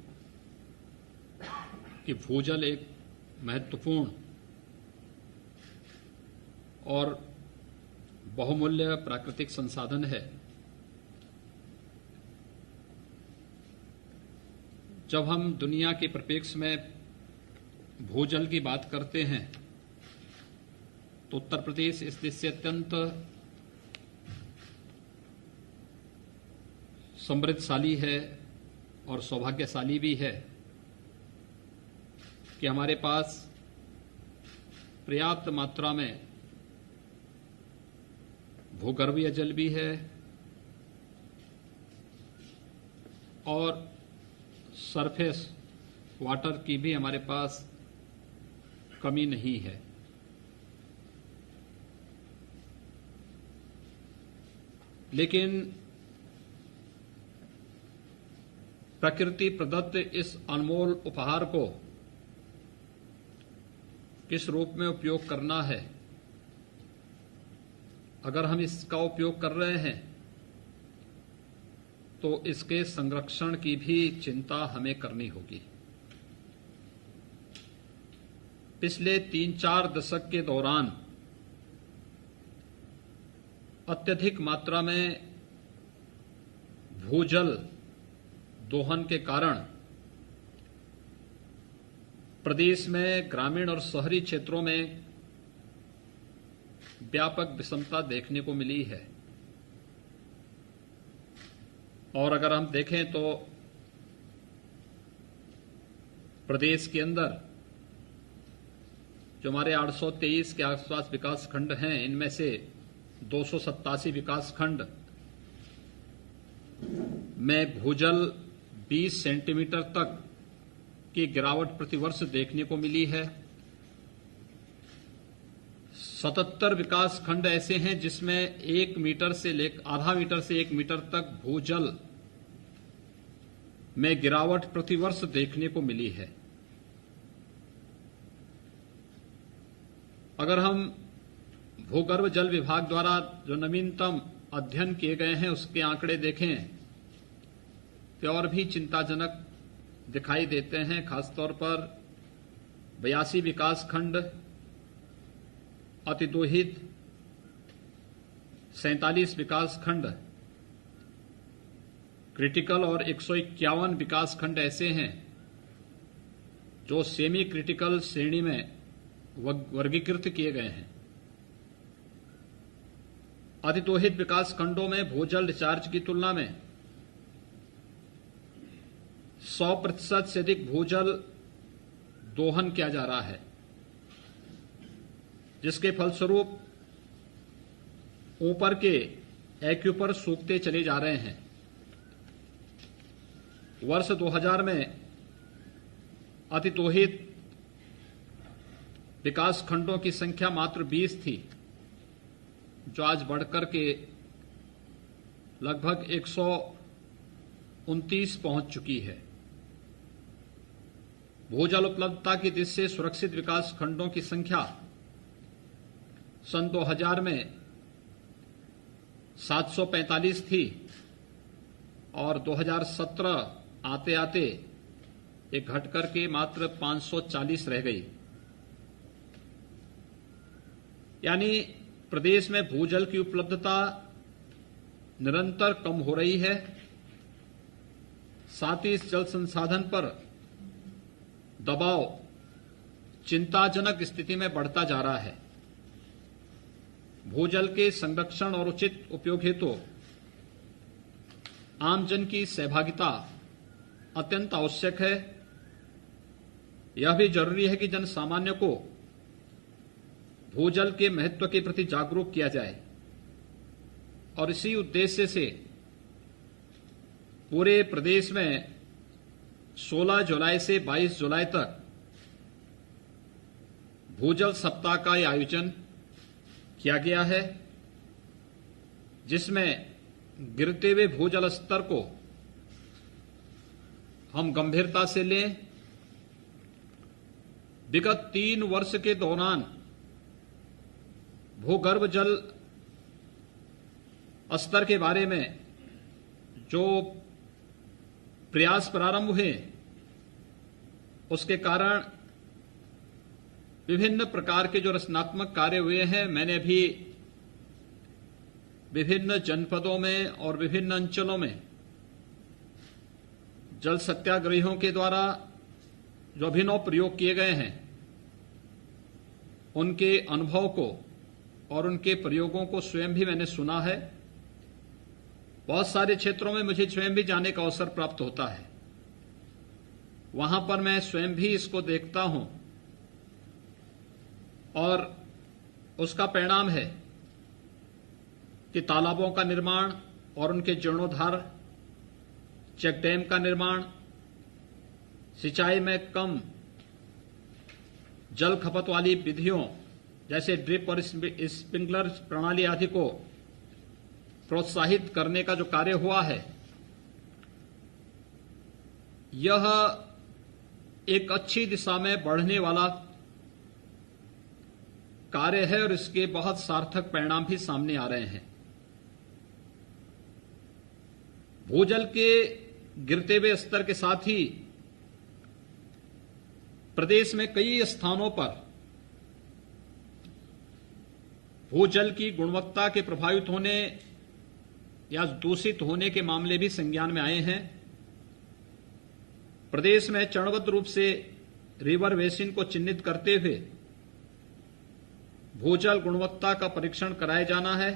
कि भूजल एक महत्वपूर्ण और बहुमूल्य प्राकृतिक संसाधन है। जब हम दुनिया के परिप्रेक्ष्य में भूजल की बात करते हैं तो उत्तर प्रदेश इस दृष्टि से अत्यंत समृद्धशाली है और सौभाग्यशाली भी है कि हमारे पास पर्याप्त मात्रा में भूगर्भीय जल भी है और सरफेस वाटर की भी हमारे पास कमी नहीं है। लेकिन प्रकृति प्रदत्त इस अनमोल उपहार को किस रूप में उपयोग करना है, अगर हम इसका उपयोग कर रहे हैं तो इसके संरक्षण की भी चिंता हमें करनी होगी। पिछले 3-4 दशक के दौरान अत्यधिक मात्रा में भूजल दोहन के कारण प्रदेश में ग्रामीण और शहरी क्षेत्रों में व्यापक विषमता देखने को मिली है। और अगर हम देखें तो प्रदेश के अंदर जो हमारे 823 के आसपास विकास खंड हैं, इनमें से 287 विकास खंड में भूजल 20 सेंटीमीटर तक की गिरावट प्रतिवर्ष देखने को मिली है। 77 विकास खंड ऐसे हैं जिसमें 1 मीटर से आधा मीटर से 1 मीटर तक भूजल में गिरावट प्रतिवर्ष देखने को मिली है। अगर हम भूगर्भ जल विभाग द्वारा जो नवीनतम अध्ययन किए गए हैं उसके आंकड़े देखें तो और भी चिंताजनक दिखाई देते हैं। खासतौर पर 82 विकास खंड अतिदोहित, 47 विकास खंड क्रिटिकल और 151 विकास खंड ऐसे हैं जो सेमी क्रिटिकल श्रेणी में वर्गीकृत किए गए हैं। अतिदोहित विकास खंडों में भूजल रिचार्ज की तुलना में 100% से अधिक भूजल दोहन किया जा रहा है, जिसके फलस्वरूप ऊपर के एक्यूपर सूखते चले जा रहे हैं। वर्ष 2000 में अतिदोहित विकास खंडों की संख्या मात्र 20 थी, जो आज बढ़कर के लगभग 129 पहुंच चुकी है। भूजल उपलब्धता की दृष्टि से सुरक्षित विकास खंडों की संख्या सन 2000 में 745 थी और 2017 आते आते ये घटकर के मात्र 540 रह गई। यानी प्रदेश में भूजल की उपलब्धता निरंतर कम हो रही है, साथ ही इस जल संसाधन पर दबाव चिंताजनक स्थिति में बढ़ता जा रहा है। भूजल के संरक्षण और उचित उपयोग हेतु आमजन की सहभागिता अत्यंत आवश्यक है। यह भी जरूरी है कि जन सामान्य को भूजल के महत्व के प्रति जागरूक किया जाए और इसी उद्देश्य से पूरे प्रदेश में 16 जुलाई से 22 जुलाई तक भूजल सप्ताह का आयोजन किया गया है, जिसमें गिरते हुए भूजल स्तर को हम गंभीरता से लें। विगत 3 वर्ष के दौरान भूगर्भ जल स्तर के बारे में जो प्रयास प्रारंभ हुए, उसके कारण विभिन्न प्रकार के जो रचनात्मक कार्य हुए हैं, मैंने भी विभिन्न जनपदों में और विभिन्न अंचलों में जल सत्याग्रहियों के द्वारा जो अभिनव प्रयोग किए गए हैं, उनके अनुभव को और उनके प्रयोगों को स्वयं भी मैंने सुना है। बहुत सारे क्षेत्रों में मुझे स्वयं भी जाने का अवसर प्राप्त होता है। वहां पर मैं स्वयं भी इसको देखता हूं और उसका परिणाम है कि तालाबों का निर्माण और उनके जीर्णोद्धार, चेक डैम का निर्माण, सिंचाई में कम जल खपत वाली विधियों जैसे ड्रिप और स्प्रिंकलर प्रणाली आदि को प्रोत्साहित करने का जो कार्य हुआ है, यह एक अच्छी दिशा में बढ़ने वाला कार्य है और इसके बहुत सार्थक परिणाम भी सामने आ रहे हैं। भूजल के गिरते हुए स्तर के साथ ही प्रदेश में कई स्थानों पर भूजल की गुणवत्ता के प्रभावित होने या दूषित होने के मामले भी संज्ञान में आए हैं। प्रदेश में चरणबद्ध रूप से रिवर बेसिन को चिन्हित करते हुए भूजल गुणवत्ता का परीक्षण कराया जाना है।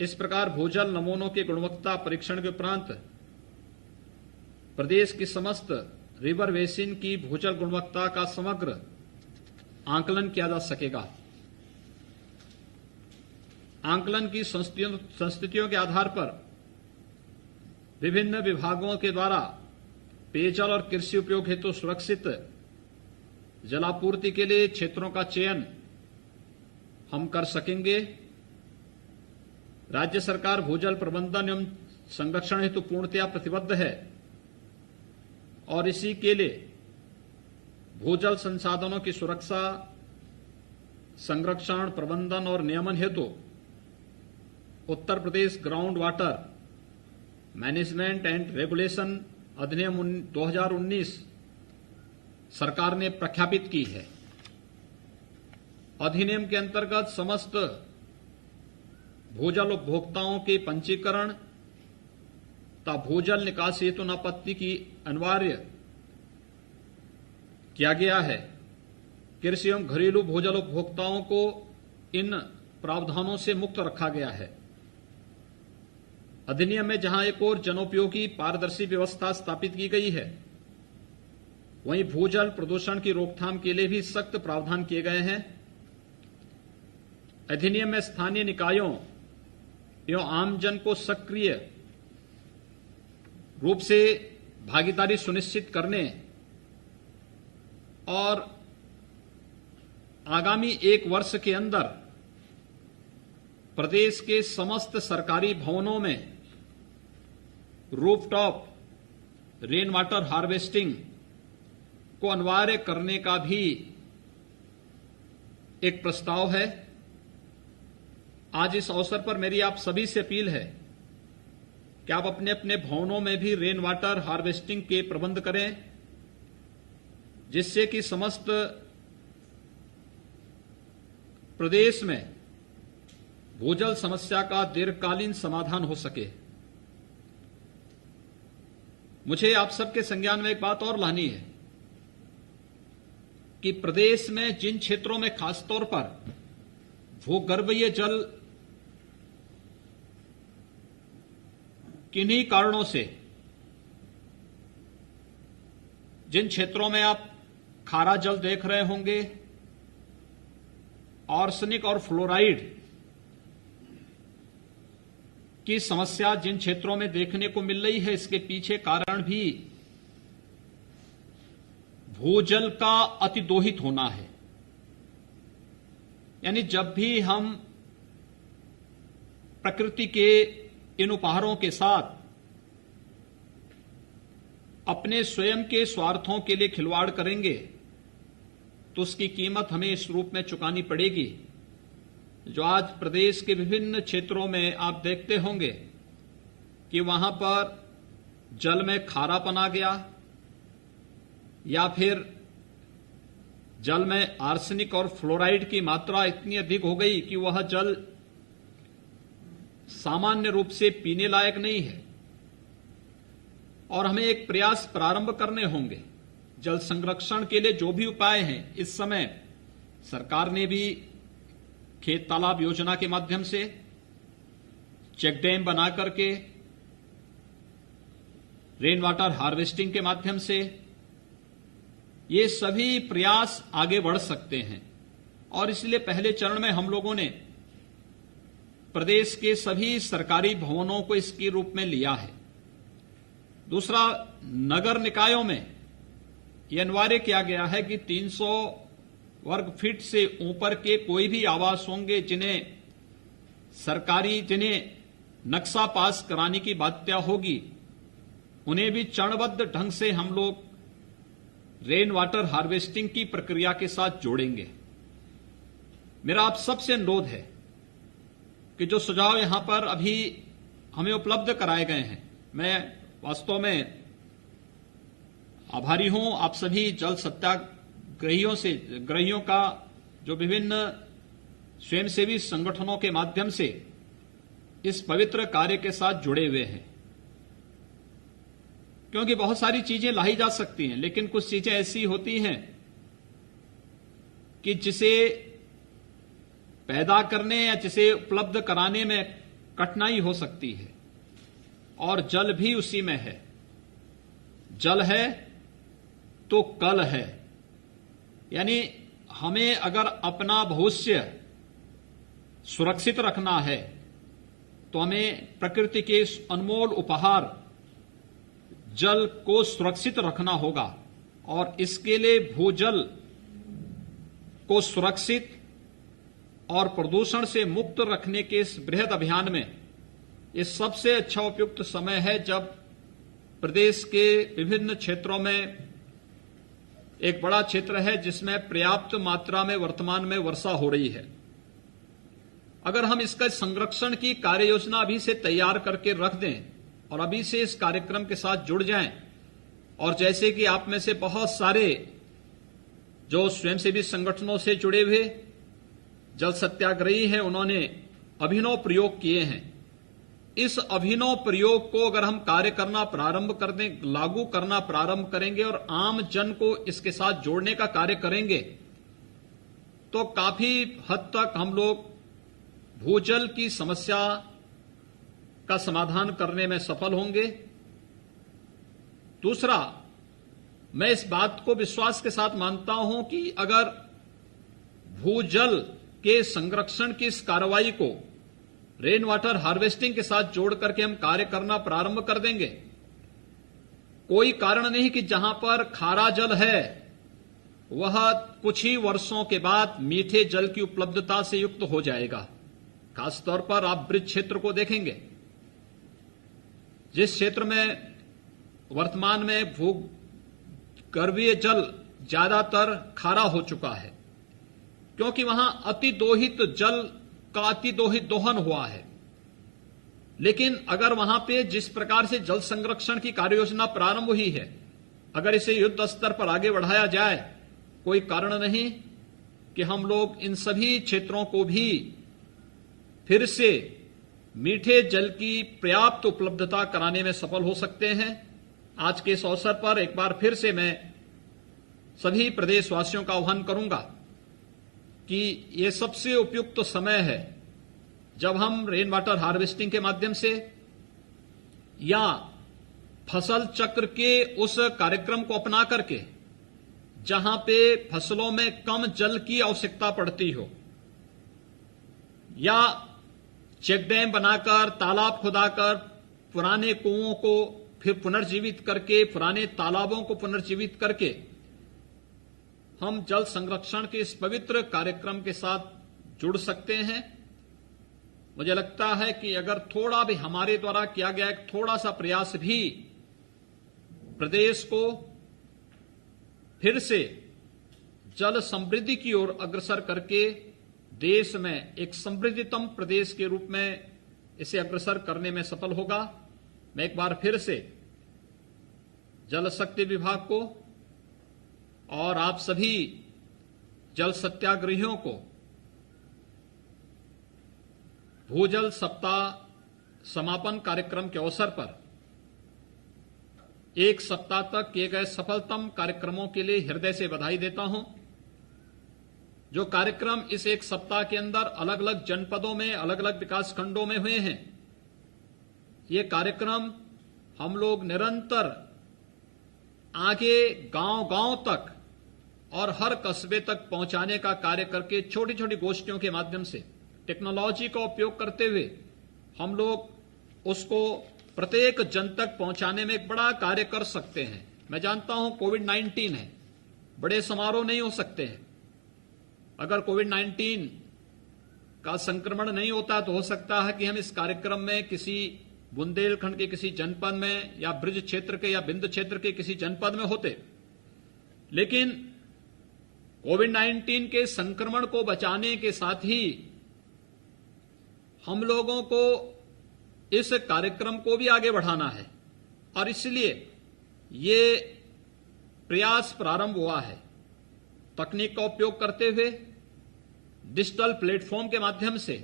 इस प्रकार भूजल नमूनों के गुणवत्ता परीक्षण के उपरांत प्रदेश की समस्त रिवर बेसिन की भूजल गुणवत्ता का समग्र आंकलन किया जा सकेगा। आंकलन की संस्थितियों के आधार पर विभिन्न विभागों के द्वारा पेयजल और कृषि उपयोग हेतु सुरक्षित जलापूर्ति के लिए क्षेत्रों का चयन हम कर सकेंगे। राज्य सरकार भूजल प्रबंधन एवं संरक्षण हेतु पूर्णतया प्रतिबद्ध है और इसी के लिए भूजल संसाधनों की सुरक्षा, संरक्षण, प्रबंधन और नियमन हेतु Uttar Pradesh ground water management and regulation अधिनियम 2019 सरकार ने प्रख्यापित की है। अधिनियम के अंतर्गत समस्त भूजल उपभोक्ताओं के पंजीकरण तथा भूजल निकासी हेतु नापत्ति की अनिवार्य किया गया है। कृषि एवं घरेलू भूजल उपभोक्ताओं को इन प्रावधानों से मुक्त रखा गया है। अधिनियम में जहां एक और जनोपयोगी पारदर्शी व्यवस्था स्थापित की गई है, वहीं भूजल प्रदूषण की रोकथाम के लिए भी सख्त प्रावधान किए गए हैं। अधिनियम में स्थानीय निकायों एवं आमजन को सक्रिय रूप से भागीदारी सुनिश्चित करने और आगामी 1 वर्ष के अंदर प्रदेश के समस्त सरकारी भवनों में रूफटॉप रेन वाटर हार्वेस्टिंग को अनिवार्य करने का भी एक प्रस्ताव है। आज इस अवसर पर मेरी आप सभी से अपील है कि आप अपने अपने भवनों में भी रेन वाटर हार्वेस्टिंग के प्रबंध करें, जिससे कि समस्त प्रदेश में भूजल समस्या का दीर्घकालीन समाधान हो सके। मुझे आप सबके संज्ञान में एक बात और लानी है कि प्रदेश में जिन क्षेत्रों में खासतौर पर भूगर्भीय जल किन्हीं कारणों से, जिन क्षेत्रों में आप खारा जल देख रहे होंगे, आर्सेनिक और फ्लोराइड की समस्या जिन क्षेत्रों में देखने को मिल रही है, इसके पीछे कारण भी भूजल का अतिदोहित होना है। यानी जब भी हम प्रकृति के इन उपहारों के साथ अपने स्वयं के स्वार्थों के लिए खिलवाड़ करेंगे, तो उसकी कीमत हमें इस रूप में चुकानी पड़ेगी। जो आज प्रदेश के विभिन्न क्षेत्रों में आप देखते होंगे कि वहां पर जल में खारापन आ गया, या फिर जल में आर्सेनिक और फ्लोराइड की मात्रा इतनी अधिक हो गई कि वह जल सामान्य रूप से पीने लायक नहीं है। और हमें एक प्रयास प्रारंभ करने होंगे। जल संरक्षण के लिए जो भी उपाय हैं, इस समय सरकार ने भी खेत तालाब योजना के माध्यम से, चेक डैम बना करके, रेन वाटर हार्वेस्टिंग के माध्यम से ये सभी प्रयास आगे बढ़ सकते हैं। और इसलिए पहले चरण में हम लोगों ने प्रदेश के सभी सरकारी भवनों को इसके रूप में लिया है। दूसरा, नगर निकायों में यह अनिवार्य किया गया है कि 300 वर्ग फीट से ऊपर के कोई भी आवास होंगे जिन्हें नक्शा पास कराने की बाध्य होगी, उन्हें भी चरणबद्ध ढंग से हम लोग रेन वाटर हार्वेस्टिंग की प्रक्रिया के साथ जोड़ेंगे। मेरा आप सबसे अनुरोध है कि जो सुझाव यहां पर अभी हमें उपलब्ध कराए गए हैं, मैं वास्तव में आभारी हूं आप सभी जल सत्याग्रहियों का, जो विभिन्न स्वयंसेवी संगठनों के माध्यम से इस पवित्र कार्य के साथ जुड़े हुए हैं। क्योंकि बहुत सारी चीजें लाई जा सकती हैं, लेकिन कुछ चीजें ऐसी होती हैं कि जिसे पैदा करने या जिसे उपलब्ध कराने में कठिनाई हो सकती है। और जल भी उसी में है। जल है तो कल है। यानी हमें अगर अपना भविष्य सुरक्षित रखना है तो हमें प्रकृति के इस अनमोल उपहार जल को सुरक्षित रखना होगा। और इसके लिए भूजल को सुरक्षित और प्रदूषण से मुक्त रखने के इस बृहद अभियान में ये सबसे अच्छा उपयुक्त समय है जब प्रदेश के विभिन्न क्षेत्रों में एक बड़ा क्षेत्र है जिसमें पर्याप्त मात्रा में वर्तमान में वर्षा हो रही है। अगर हम इसका संरक्षण की कार्य योजना अभी से तैयार करके रख दें और अभी से इस कार्यक्रम के साथ जुड़ जाएं, और जैसे कि आप में से बहुत सारे जो स्वयंसेवी संगठनों से जुड़े हुए जल सत्याग्रही हैं, उन्होंने अभिनव प्रयोग किए हैं। इस अभिनव प्रयोग को अगर हम कार्य करना प्रारंभ कर दें, लागू करना प्रारंभ करेंगे और आम जन को इसके साथ जोड़ने का कार्य करेंगे, तो काफी हद तक हम लोग भूजल की समस्या का समाधान करने में सफल होंगे। दूसरा, मैं इस बात को विश्वास के साथ मानता हूं कि अगर भूजल के संरक्षण की इस कार्रवाई को रेन वाटर हार्वेस्टिंग के साथ जोड़ करके हम कार्य करना प्रारंभ कर देंगे, कोई कारण नहीं कि जहां पर खारा जल है वह कुछ ही वर्षों के बाद मीठे जल की उपलब्धता से युक्त हो जाएगा। खासतौर पर आप ब्रिज क्षेत्र को देखेंगे, जिस क्षेत्र में वर्तमान में भूगर्भीय जल ज्यादातर खारा हो चुका है, क्योंकि वहां अतिदोहित जल का अतिदोहित दोहन हुआ है। लेकिन अगर वहां पे जिस प्रकार से जल संरक्षण की कार्ययोजना प्रारंभ हुई है, अगर इसे युद्ध स्तर पर आगे बढ़ाया जाए, कोई कारण नहीं कि हम लोग इन सभी क्षेत्रों को भी फिर से मीठे जल की पर्याप्त उपलब्धता कराने में सफल हो सकते हैं। आज के इस अवसर पर एक बार फिर से मैं सभी प्रदेशवासियों का आह्वान करूंगा कि ये सबसे उपयुक्त समय है जब हम रेन वाटर हार्वेस्टिंग के माध्यम से या फसल चक्र के उस कार्यक्रम को अपना करके जहां पे फसलों में कम जल की आवश्यकता पड़ती हो, या चेक डैम बनाकर, तालाब खुदाकर, पुराने कुओं को फिर पुनर्जीवित करके, पुराने तालाबों को पुनर्जीवित करके हम जल संरक्षण के इस पवित्र कार्यक्रम के साथ जुड़ सकते हैं। मुझे लगता है कि अगर थोड़ा भी हमारे द्वारा किया गया एक थोड़ा सा प्रयास भी प्रदेश को फिर से जल समृद्धि की ओर अग्रसर करके देश में एक समृद्धितम प्रदेश के रूप में इसे अग्रसर करने में सफल होगा। मैं एक बार फिर से जल शक्ति विभाग को और आप सभी जल सत्याग्रहियों को भूजल सप्ताह समापन कार्यक्रम के अवसर पर एक सप्ताह तक किए गए सफलतम कार्यक्रमों के लिए हृदय से बधाई देता हूं। जो कार्यक्रम इस एक सप्ताह के अंदर अलग अलग जनपदों में, अलग अलग विकास खंडों में हुए हैं, ये कार्यक्रम हम लोग निरंतर आगे गांव-गांव तक और हर कस्बे तक पहुंचाने का कार्य करके छोटी छोटी गोष्ठियों के माध्यम से टेक्नोलॉजी का उपयोग करते हुए हम लोग उसको प्रत्येक जन तक पहुंचाने में एक बड़ा कार्य कर सकते हैं। मैं जानता हूं कोविड-19 है, बड़े समारोह नहीं हो सकते हैं। अगर कोविड-19 का संक्रमण नहीं होता तो हो सकता है कि हम इस कार्यक्रम में किसी बुंदेलखंड के किसी जनपद में या ब्रज क्षेत्र के या बिंद क्षेत्र के किसी जनपद में होते, लेकिन कोविड-19 के संक्रमण को बचाने के साथ ही हम लोगों को इस कार्यक्रम को भी आगे बढ़ाना है और इसलिए ये प्रयास प्रारंभ हुआ है। तकनीक का उपयोग करते हुए डिजिटल प्लेटफॉर्म के माध्यम से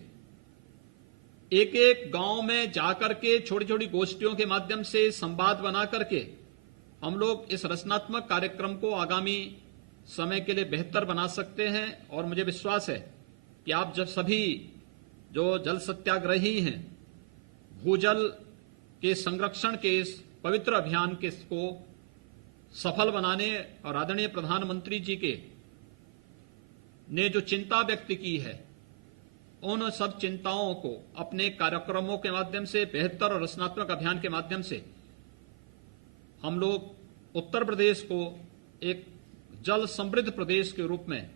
एक एक गांव में जाकर के छोटी छोटी गोष्ठियों के माध्यम से संवाद बना करके हम लोग इस रचनात्मक कार्यक्रम को आगामी समय के लिए बेहतर बना सकते हैं। और मुझे विश्वास है कि आप जब सभी जो जल सत्याग्रही हैं भूजल के संरक्षण के इस पवित्र अभियान के को सफल बनाने और आदरणीय प्रधानमंत्री जी के ने जो चिंता व्यक्त की है, उन सब चिंताओं को अपने कार्यक्रमों के माध्यम से, बेहतर और रचनात्मक अभियान के माध्यम से हम लोग उत्तर प्रदेश को एक जल समृद्ध प्रदेश के रूप में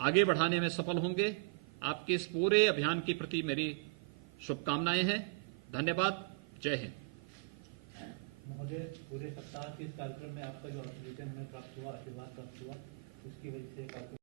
आगे बढ़ाने में सफल होंगे। आपके इस पूरे अभियान के प्रति मेरी शुभकामनाएं हैं। धन्यवाद। जय हिंद। महोदय, पूरे सप्ताह के इस कार्यक्रम में आपका जो आशीर्वाद हमें प्राप्त हुआ, उसकी वजह से